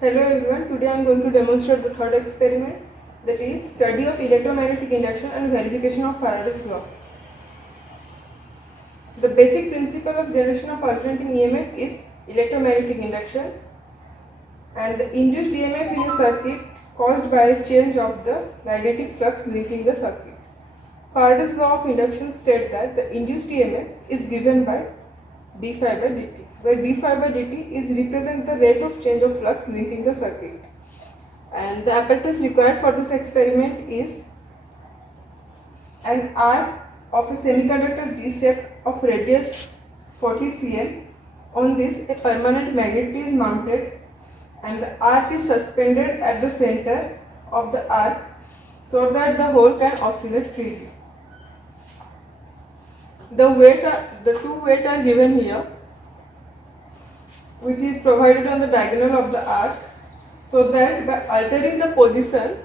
Hello everyone, today I am going to demonstrate the third experiment, that is study of electromagnetic induction and verification of Faraday's law. The basic principle of generation of alternating EMF is electromagnetic induction, and the induced EMF in a circuit caused by a change of the magnetic flux linking the circuit. Faraday's law of induction states that the induced EMF is given by d phi by dt, where d phi by dt is represent the rate of change of flux linking the circuit. And the apparatus required for this experiment is an arc of a semiconductor D-shaped of radius 40 cm. On this, a permanent magnet is mounted and the arc is suspended at the center of the arc so that the whole can oscillate freely. The two weights are given here, which is provided on the diagonal of the arc, so that by altering the position,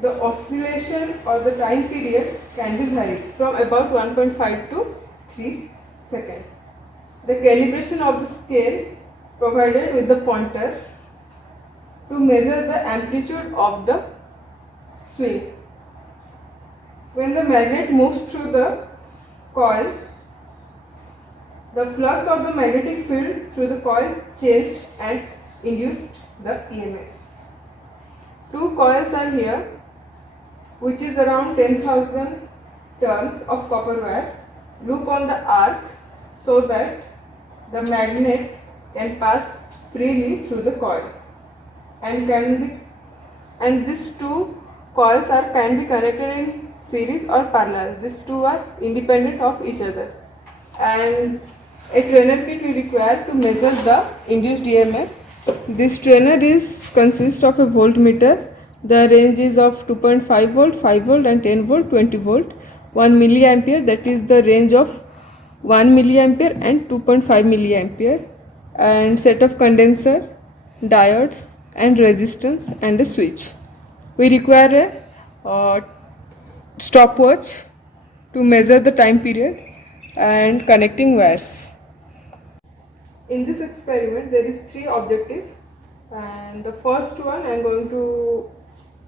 the oscillation or the time period can be varied from about 1.5 to 3 seconds. The calibration of the scale provided with the pointer to measure the amplitude of the swing. When the magnet moves through the coil, the flux of the magnetic field through the coil changed and induced the EMF. Two coils are here, which is around 10,000 turns of copper wire loop on the arc so that the magnet can pass freely through the coil and these two coils can be connected in series or parallel. These two are independent of each other, and a trainer kit we require to measure the induced EMF. This trainer consists of a voltmeter. The range is of 2.5 volt, 5 volt and 10 volt, 20 volt, 1 milliampere, that is the range of 1 milliampere and 2.5 milliampere, and set of condenser, diodes and resistance and a switch. We require a stopwatch to measure the time period and connecting wires. In this experiment there is three objectives, and the first one I am going to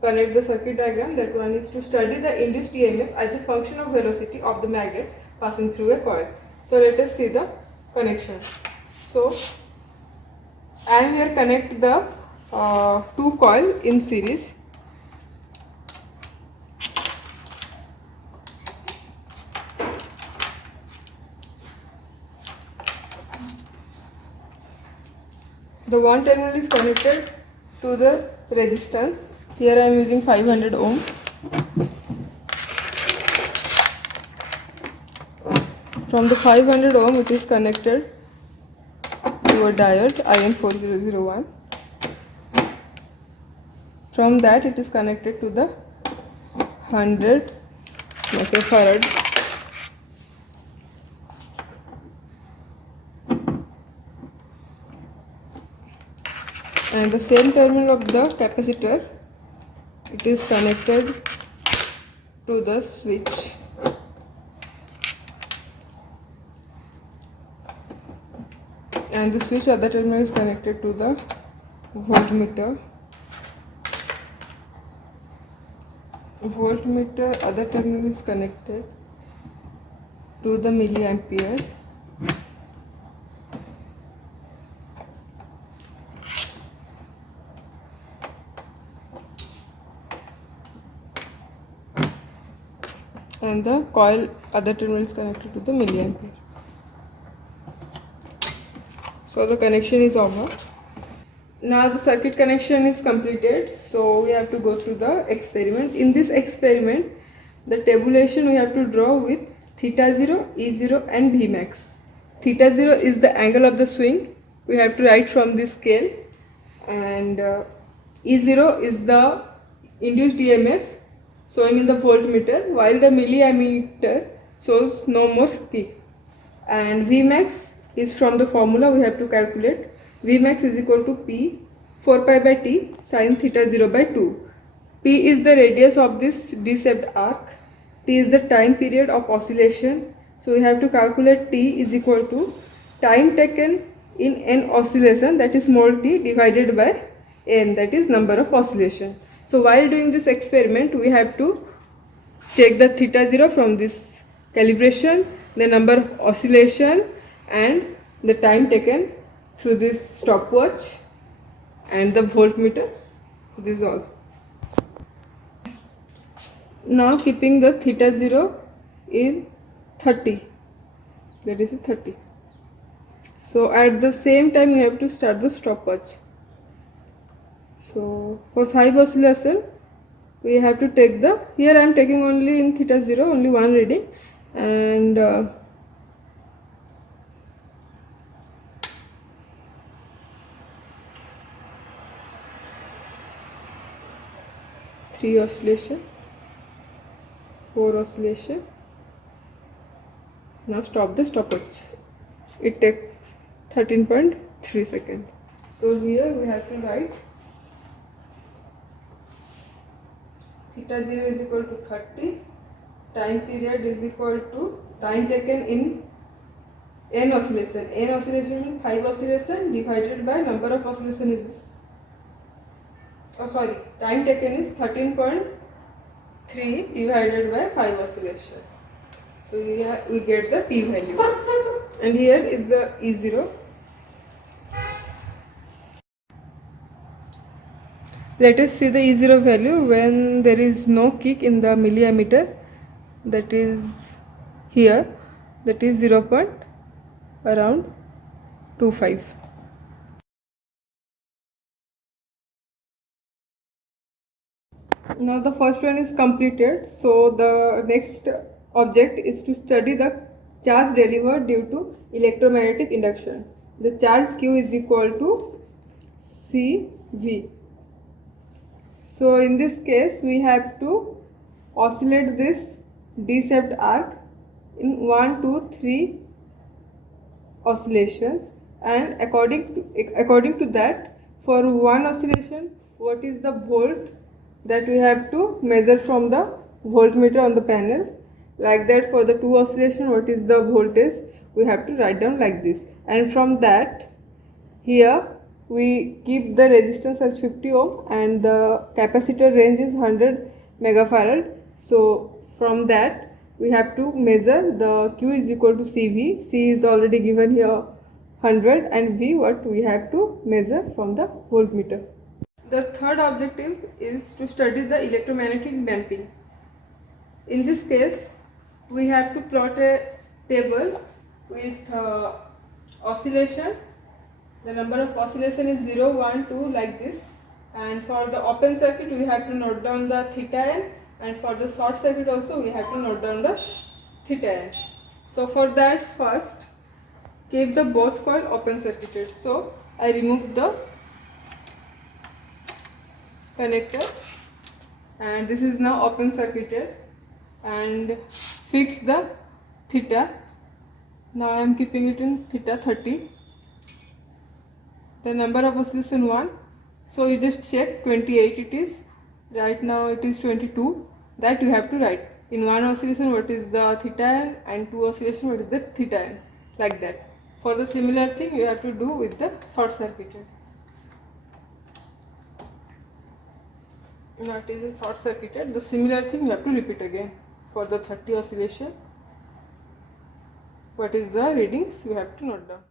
connect the circuit diagram. That one is to study the induced EMF as a function of velocity of the magnet passing through a coil. So let us see the connection. So I am here connect the two coil in series. The one terminal is connected to the resistance. Here I am using 500 ohm. From the 500 ohm it is connected to a diode IN4001. From that it is connected to the 100 microfarad and the same terminal of the capacitor, it is connected to the switch. And the switch other terminal is connected to the voltmeter. Voltmeter other terminal is connected to the milliampere. And the coil other terminal is connected to the milliampere. So the connection is over. Now the circuit connection is completed, so we have to go through the experiment. In this experiment, the tabulation we have to draw with theta 0, E 0 and V max. Theta 0 is the angle of the swing, we have to write from this scale, and E 0 is the induced EMF showing in the voltmeter, while the milliammeter shows no more peak. And V max is from the formula we have to calculate. V max is equal to P 4 pi by T sin theta 0 by 2. P is the radius of this D-shaped arc. T is the time period of oscillation. So we have to calculate T is equal to time taken in n oscillation, that is small t, divided by n, that is number of oscillation. So while doing this experiment, we have to check the theta 0 from this calibration, the number of oscillation and the time taken through this stopwatch and the voltmeter. This is all. Now keeping the theta 0 in 30, that is 30. So at the same time we have to start the stopwatch. So for 5 oscillation we have to take the, here I am taking only in theta 0 only one reading, and 3 oscillation, 4 oscillation. Now stop the stopwatch. It takes 13.3 seconds. So here we have to write theta 0 is equal to 30, time period is equal to time taken in n oscillation. N oscillation means 5 oscillation divided by number of oscillation is, time taken is 13.3 divided by 5 oscillation. So here we get the p value, and here is the E0. Let us see the E0 value when there is no kick in the milliammeter, that is here, that is 0.25. Now the first one is completed, so the next object is to study the charge delivered due to electromagnetic induction. The charge Q is equal to CV. So in this case we have to oscillate this D-shaped arc in 1, 2, 3 oscillations, and according to that, for one oscillation what is the volt that we have to measure from the voltmeter on the panel. Like that, for the 2 oscillation what is the voltage we have to write down like this, and from that here we keep the resistance as 50 ohm and the capacitor range is 100 megafarad. So from that we have to measure the Q is equal to CV. C is already given here 100, and V what we have to measure from the voltmeter. The third objective is to study the electromagnetic damping. In this case we have to plot a table with oscillation. The number of oscillation is 0, 1, 2 like this, and for the open circuit we have to note down the theta n, and for the short circuit also we have to note down the theta n. So for that, first keep the both coil open circuited. So I remove the connector and this is now open circuited, and fix the theta. Now I am keeping it in theta 30. The number of oscillation 1, so you just check 28 it is, right now it is 22, that you have to write in 1 oscillation what is the theta n and 2 oscillation what is the theta n, like that. For the similar thing you have to do with the short circuited. Now it is a short circuited, the similar thing you have to repeat again. For the 30 oscillation what is the readings you have to note down.